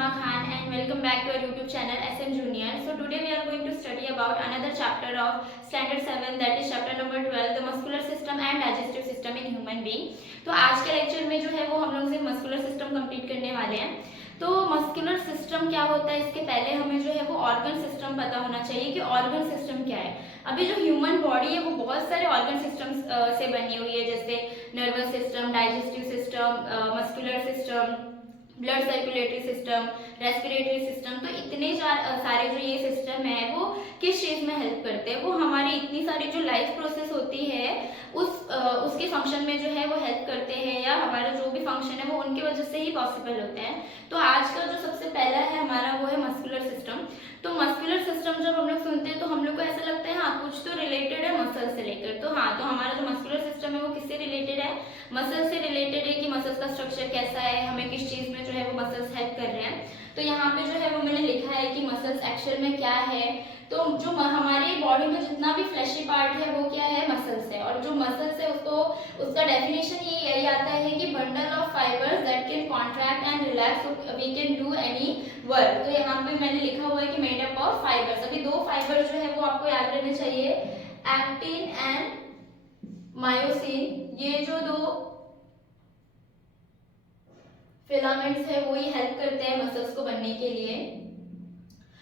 Shama Khan and welcome back to our YouTube channel SM Junior. So today we are going to study about another chapter of Standard 7, that is chapter number 12, the muscular system and digestive system in human being. तो आज के lecture में जो है वो हम लोग सिर्फ मस्कुलर सिस्टम कंप्लीट करने वाले हैं. तो मस्कुलर सिस्टम क्या होता है, इसके पहले हमें जो है वो ऑर्गन सिस्टम पता होना चाहिए कि ऑर्गन सिस्टम क्या है. अभी जो ह्यूमन बॉडी है वो बहुत सारे ऑर्गन सिस्टम से बनी हुई है, जैसे nervous system, digestive system, muscular system, blood circulatory system, respiratory system. तो इतने सारे जो ये सिस्टम है वो किस चीज़ में हेल्प करते हैं, वो हमारी इतनी सारी जो लाइफ प्रोसेस होती है उसके फंक्शन में जो है वो हेल्प करते हैं, या हमारा जो भी फंक्शन है वो उनकी वजह से ही पॉसिबल होता है. तो आज का जो सबसे पहला है हमारा वो है मस्कुलर सिस्टम. तो मस्कुलर सिस्टम जब हम लोग सुनते हैं तो हम लोग को ऐसा लगता है हाँ कुछ तो रिलेटेड है मसल से लेकर. तो हाँ, तो हमारा जो मस्कुलर सिस्टम है वो किससे रिलेटेड है, मसल से रिलेटेड है कि मसल्स का स्ट्रक्चर कैसा है, हमें किस चीज़ में जो है वो मसल्स हेल्प कर रहे हैं. तो यहाँ पे जो है वो मैंने लिखा है कि मसल्स एक्चुअल में क्या है. तो जो हमारे बॉडी में जितना भी फ्लैशी पार्ट है वो क्या है, मसल्स है. और जो मसल्स है उसका डेफिनेशन यही आता है कि bundle of fibres that can contract and relax so we can do any work. तो यहाँ पे मैंने लिखा हुआ है कि मेड अप ऑफ फाइबर्स. अभी दो फाइबर जो है वो आपको याद रहने चाहिए, एक्टिन एंड मायोसिन. ये जो दो फिलामेंट्स है वो ही हेल्प करते हैं मसल्स को बनने के लिए.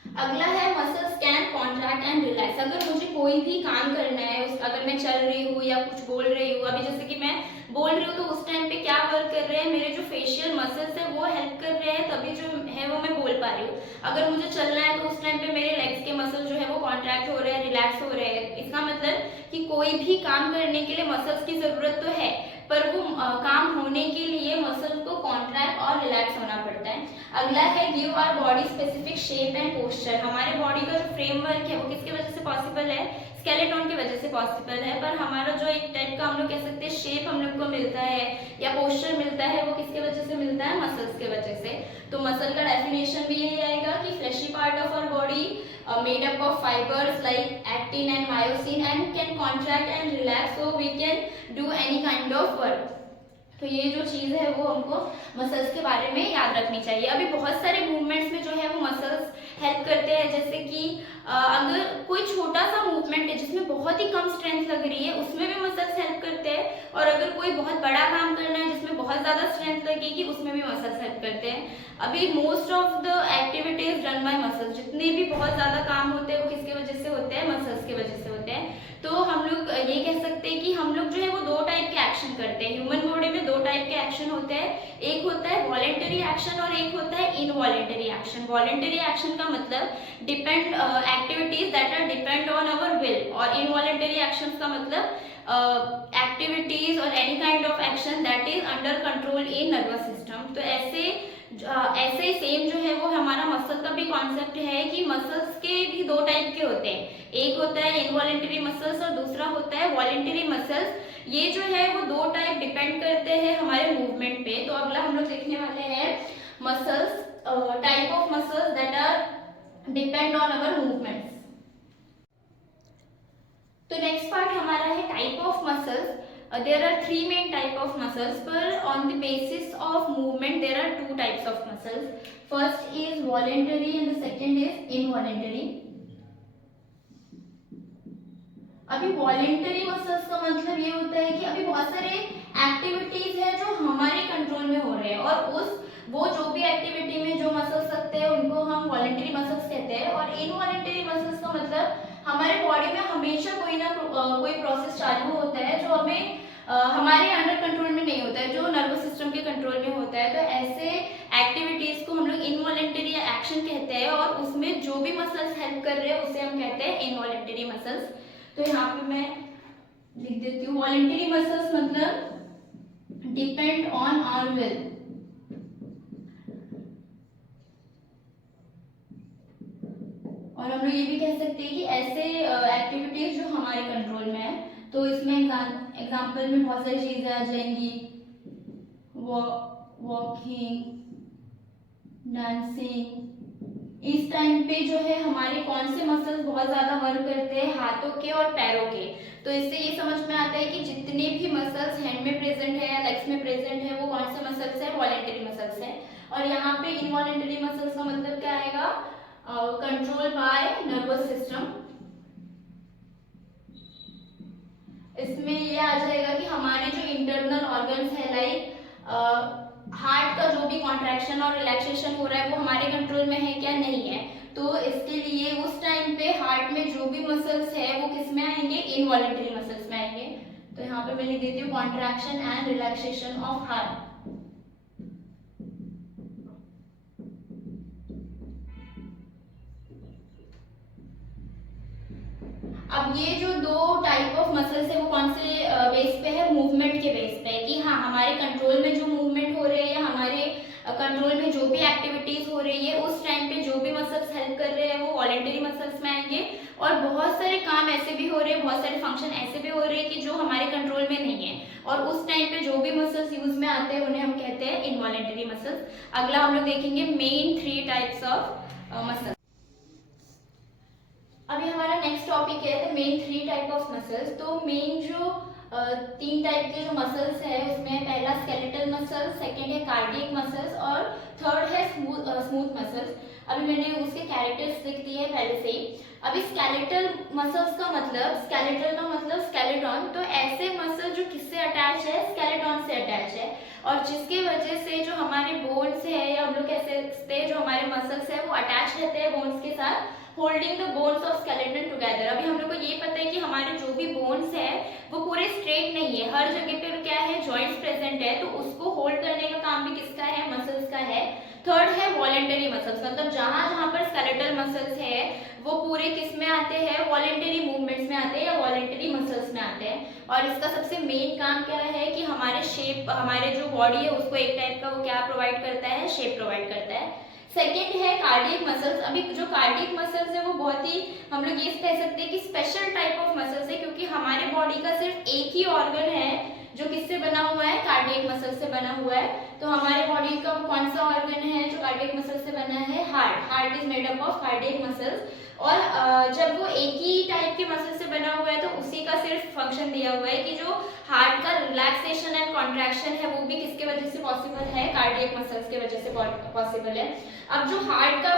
अगला है muscles can contract and relax. अगर मुझे कोई भी काम करना है, अगर मैं चल रही हूँ या कुछ बोल रही हूँ, अभी जैसे कि मैं बोल रही हूँ तो उस टाइम पे क्या वर्क कर रहे हैं, मेरे जो फेशियल मसल्स है वो हेल्प कर रहे हैं, तभी जो है वो मैं बोल पा रही हूँ. अगर मुझे चलना है तो उस टाइम पे मेरे लेग्स के मसल जो है वो कॉन्ट्रैक्ट हो रहे हैं, रिलैक्स हो रहे हैं. इसका मतलब कि कोई भी काम करने के लिए मसल्स की जरूरत तो है, पर वो काम होने के लिए मसल को कॉन्ट्रैक्ट और रिलैक्स होना पड़ता है. अगला है give our body specific shape and posture. हमारे बॉडी का जो फ्रेमवर्क है वो किसकी वजह से पॉसिबल है, स्केलेटन की वजह से पॉसिबल है. पर हमारा जो एक टाइप का हम लोग कह सकते हैं शेप हम लोग को मिलता है या पोस्चर मिलता है, वो किसके वजह से मिलता है, मसल्स के वजह से. तो मसल का डेफिनेशन भी यही आएगा कि fleshy part of our body made up of fibers like actin and myosin and can contract and relax so we can do any kind of work. तो ये जो चीज़ है वो हमको मसल्स के बारे में याद रखनी चाहिए. अभी बहुत सारे मूवमेंट्स में जो है वो मसल्स हेल्प करते हैं, जैसे कि अगर कोई छोटा सा मूवमेंट है जिसमें बहुत ही कम स्ट्रेंथ लग रही है उसमें भी मसल्स हेल्प करते हैं, और अगर कोई बहुत बड़ा काम करना है जिसमें बहुत ज़्यादा स्ट्रेंथ लगेगी उसमें भी मसल्स हेल्प करते हैं. अभी most of the activities done by muscles, जितने भी बहुत ज़्यादा काम होते हैं वो किसके वजह से होते हैं, मसल्स की वजह से होते हैं. तो हम लोग ये कह सकते हैं कि हम लोग जो है वो दो टाइप के एक्शन करते हैं. ह्यूमन बॉडी में दो टाइप के एक्शन होते हैं, एक होता है वॉलेंटरी एक्शन और एक होता है इनवॉलेंटरी एक्शन. वॉलेंटरी एक्शन का मतलब depend activities that are depend on our will, और इनवॉलेंटरी एक्शन का मतलब एक्टिविटीज और any kind of action that is under control in nervous system. तो ऐसे ही सेम जो है वो हमारा मसल का भी कॉन्सेप्ट है कि मसल्स के भी दो टाइप के होते हैं, एक होता है इनवॉलेंटरी मसल्स और दूसरा होता है वॉलेंटरी मसल्स. ये जो है वो दो टाइप डिपेंड करते हैं हमारे मूवमेंट पे. तो अगला हम लोग देखने वाले हैं muscles, type of muscles that are depend on our movements. तो नेक्स्ट पार्ट हमारा है type of muscles. There are three main type of muscles, but on the basis of movement there are two types of muscles. First is voluntary and the second is involuntary. अभी voluntary muscles का मतलब ये होता है कि अभी बहुत सारे एक्टिविटीज है जो हमारे कंट्रोल में हो रहे हैं, और वो जो भी एक्टिविटी में जो मसल्स लगते हैं उनको हम वॉलेंटरी मसल्स कहते हैं. और इनवॉलेंटरी मसल्स का मतलब हमारे बॉडी में हमेशा कोई ना कोई प्रोसेस चालू होता है जो हमें हमारे अंडर कंट्रोल में नहीं होता है, जो नर्वस सिस्टम के कंट्रोल में होता है. तो ऐसे एक्टिविटीज को हम लोग इनवॉलेंटरी एक्शन कहते हैं, और उसमें जो भी मसल्स हेल्प कर रहे हैं उसे हम कहते हैं इनवॉलेंटरी मसल्स. तो यहाँ पे मैं लिख देती हूँ वॉलेंटरी मसल्स मतलब डिपेंड ऑन आवर विल. और हम लोग ये भी कह सकते हैं कि ऐसे एक्टिविटीज जो हमारे कंट्रोल में है. तो इसमें एग्जाम्पल में बहुत सारी चीजें आ जाएंगी, वॉकिंग, डांसिंग, इस टाइम पे जो है हमारे कौन से मसल्स बहुत ज्यादा वर्क करते हैं, हाथों के और पैरों के। तो इससे ये समझ में आता है कि जितने भी मसल्स हैंड में प्रेजेंट है या लेग्स में प्रेजेंट है वो कौन से मसल्स है, वॉलेंटरी मसल्स है। और यहाँ पे इनवॉलेंटरी मसल्स का मतलब क्या आएगा, कंट्रोल बाय नर्वस सिस्टम। इसमें ये आ जाएगा कि हमारे जो इंटरनल ऑर्गन्स है, लाइक हार्ट का जो भी कॉन्ट्रैक्शन और रिलैक्सेशन हो रहा है वो हमारे कंट्रोल में है क्या, नहीं है। तो इसके लिए उस टाइम पे हार्ट में जो भी मसल्स है वो किस में आएंगे, इनवॉलेंटरी मसल्स में आएंगे। तो यहाँ पे मैं लिख देती हूँ contraction and relaxation of heart. अब ये जो दो टाइप ऑफ मसल्स है वो कौन से बेस पे है, मूवमेंट के बेस पे है, कि हाँ हमारे कंट्रोल में जो मूवमेंट हो रहे हैं या हमारे कंट्रोल में जो भी एक्टिविटीज हो रही है उस टाइम पे जो भी मसल्स हेल्प कर रहे हैं वो वॉलेंटरी मसल्स में आएंगे। और बहुत सारे काम ऐसे भी हो रहे हैं, बहुत सारे फंक्शन ऐसे भी हो रहे हैं कि जो हमारे कंट्रोल में नहीं है, और उस टाइम पे जो भी मसल्स यूज में आते हैं उन्हें हम कहते हैं इनवॉलेंटरी मसल्स। अगला हम लोग देखेंगे मेन 3 टाइप्स ऑफ मसल्स। अभी हमारा नेक्स्ट टॉपिक है the main 3 type of muscles. तो मेन जो 3 टाइप के जो मसल्स है उसमें पहला स्केलेटल मसल्स, सेकंड है कार्डियक मसल्स और थर्ड है स्मूथ मसल्स। अभी मैंने उसके कैरेक्टर्स लिख दिए हैं पहले से ही। अभी स्केलेटल मसल्स का मतलब, स्केलेटल का मतलब स्केलेटन, तो ऐसे मसल जो किससे अटैच है, स्केलेटन से अटैच है, और जिसके वजह से जो हमारे बोन्स है या हम लोग कह सकते हैं जो हमारे मसल्स है वो अटैच रहते हैं बोन्स के साथ, holding the bones of skeleton together. अभी हम लोग को ये पता है कि हमारे जो भी बोन्स है वो पूरे स्ट्रेट नहीं है, हर जगह पे क्या है, जॉइंट्स प्रेजेंट है, तो उसको होल्ड करने का काम भी किसका है, मसल्स का है। थर्ड है वॉलेंटरी मसल्स, मतलब जहां जहां पर स्केलेटल मसल्स है वो पूरे किस में आते हैं, वॉलेंटरी मूवमेंट्स में आते हैं या वॉलेंटरी मसल्स में आते हैं। और इसका सबसे मेन काम क्या है कि हमारे शेप, हमारे जो बॉडी है उसको एक टाइप का वो क्या प्रोवाइड करता है, शेप प्रोवाइड करता है। सेकेंड है कार्डियक मसल्स। अभी जो कार्डियक मसल्स है वो बहुत ही, हम लोग ये कह सकते हैं कि स्पेशल टाइप ऑफ मसल्स है, क्योंकि हमारे बॉडी का सिर्फ एक ही ऑर्गन है जो किससे बना हुआ है, कार्डियक मसल से बना हुआ है। तो हमारे बॉडी का कौन सा ऑर्गन है जो कार्डियक मसल से बना है, heart. Heart is made up of cardiac muscles. और जब वो एक ही टाइप के मसल से बना हुआ है तो उसी का सिर्फ फंक्शन दिया हुआ है कि जो हार्ट का रिलैक्सेशन एंड कॉन्ट्रैक्शन है वो भी किसके वजह से पॉसिबल है, कार्डियक मसल्स के वजह से पॉसिबल है। अब जो हार्ट का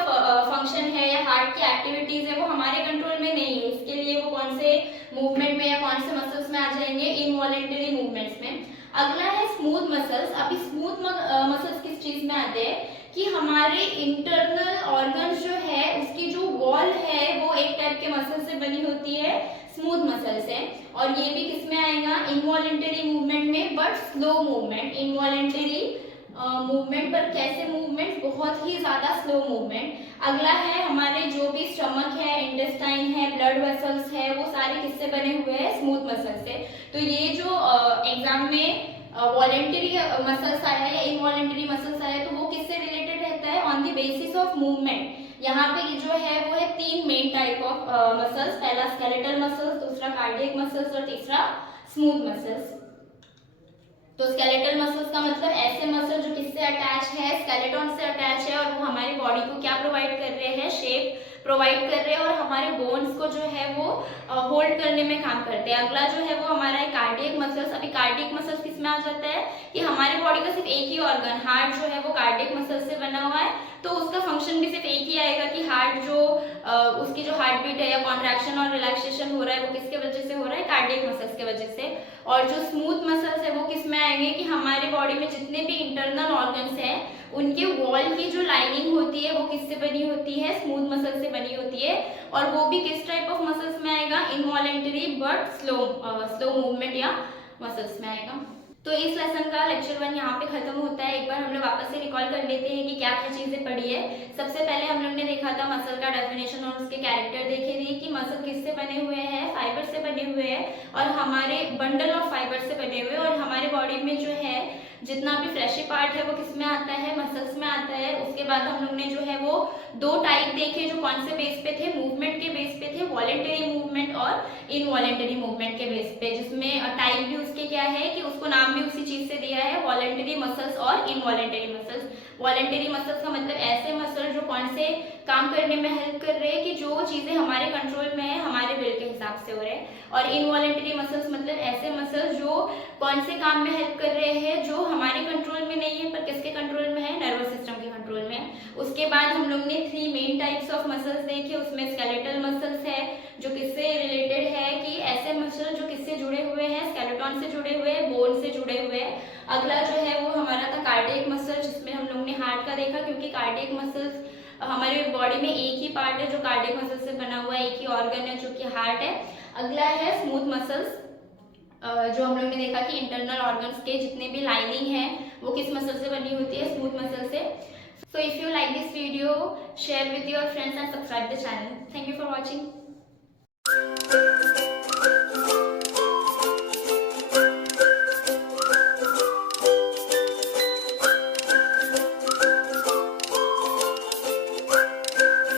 फंक्शन है या हार्ट की एक्टिविटीज है वो हमारे कंट्रोल में नहीं है, इसके लिए वो कौन से मूवमेंट में या कौन से मसल्स में आ जाएंगे, इनवॉलेंटरी मूवमेंट्स में। अगला है स्मूथ मसल्स। अभी स्मूथ मसल्स किस चीज में आते हैं कि हमारे इंटरनल ऑर्गन्स जो है उसकी जो वॉल है वो एक टाइप के मसल से बनी होती है, स्मूथ मसल से। और ये भी किस में आएगा, इनवॉलेंटरी मूवमेंट में, but slow movement. Involuntary movement पर कैसे मूवमेंट, बहुत ही ज्यादा स्लो मूवमेंट। अगला है हमारे जो भी स्टमक है, इंटेस्टाइन है, ब्लड वेसल्स है, वो सारे किससे बने हुए हैं, स्मूथ मसल से। तो ये जो एग्जाम में वॉलेंटरी मसल्स आया है या इनवॉलेंटरी मसल्स आया है तो वो किससे रिलेटेड रहता है, on the basis of movement. यहाँ पे जो है वो है 3 मेन टाइप ऑफ मसल्स, पहला स्केलेटल मसल्स, दूसरा कार्डियक मसल्स और तीसरा स्मूथ मसल्स। तो स्केलेटल मसल्स का मतलब ऐसे मसल जो किससे अटैच है, स्केलेटन से अटैच है, और वो हमारी बॉडी को क्या प्रोवाइड कर रहे हैं, शेप प्रोवाइड कर रहे हैं, और हमारे बोन्स को जो है वो होल्ड करने में काम करते हैं। अगला जो है वो हमारा है कार्डियक मसल्स। अभी कार्डियक मसल्स किस में आ जाता है कि हमारे बॉडी का सिर्फ एक ही ऑर्गन, हार्ट जो है वो कार्डियक मसल से बना हुआ है, तो उसका फंक्शन भी सिर्फ एक ही आएगा कि हार्ट जो उसकी जो हार्ट बीट है या कॉन्ट्रैक्शन और रिलैक्सेशन हो रहा है वो किसके वजह से हो रहा है, कार्डियक मसल्स के वजह से। और जो स्मूथ मसल्स है वो किस में आएंगे कि हमारे बॉडी में जितने भी इंटरनल ऑर्गन्स हैं उनके वॉल की जो लाइनिंग होती है वो किससे बनी होती है, स्मूथ मसल से बनी होती है, और वो भी किस टाइप ऑफ मसल्स में आएगा, इनवॉलेंटरी बट स्लो मूवमेंट या मसल्स में आएगा। तो इस लेसन का लेक्चर 1 यहाँ पे खत्म होता है। एक बार हम लोग वापस से रिकॉल कर लेते हैं कि क्या क्या चीजें पढ़ी है। सबसे पहले हम लोग ने देखा था मसल का डेफिनेशन और उसके कैरेक्टर देखे थे कि मसल किससे बने हुए हैं, फाइबर से बने हुए हैं, और हमारे बंडल ऑफ फाइबर से बने हुए, और हमारे बॉडी में जो है जितना भी फ्लैशी पार्ट है वो किस में आता है, मसल्स में आता है। उसके बाद हम लोग ने जो है वो 2 टाइप देखे, जो कौन से बेस पे थे, मूवमेंट के बेस पे थे, वॉलेंटरी मूवमेंट और इनवॉलेंटरी मूवमेंट के बेस पे, जिसमें टाइप भी उसके क्या है कि उसको नाम भी उसी चीज से दिया है, वॉलेंटरी मसल्स और इनवॉलेंटरी मसल्स। वॉलेंटरी मसल्स का मतलब ऐसे मसल जो कौन से काम करने में हेल्प कर रहे हैं कि जो चीजें हमारे कंट्रोल में है, हमारे विल के हिसाब से हो रहे हैं, और इनवॉलेंटरी मसल्स मतलब ऐसे मसल्स जो कौन से काम में हेल्प कर रहे हैं जो हमारे कंट्रोल में नहीं है, पर किसके कंट्रोल में है, नर्वस सिस्टम के कंट्रोल में है। उसके बाद हम लोग ने 3 मेन टाइप्स ऑफ मसल्स देखे, उसमें स्केलेटल मसल्स है जो किससे रिलेटेड है कि ऐसे मसल जो किससे जुड़े हुए हैं, स्केलेटन से जुड़े हुए हैं, बोन से जुड़े हुए हैं। अगला जो है वो हमारा था कार्डियक मसल, जिसमें हम लोग ने हार्ट का देखा, क्योंकि कार्डियक मसल्स हमारे बॉडी में एक ही पार्ट है जो कार्डियक मसल से बना हुआ है, एक ही ऑर्गन है जो कि हार्ट है। अगला है स्मूथ मसल्स, जो हम लोग ने देखा कि इंटरनल ऑर्गन्स के जितने भी लाइनिंग है वो किस मसल से बनी होती है, स्मूथ मसल से। So if you like this video, share with your friends and subscribe the channel. Thank you for watching.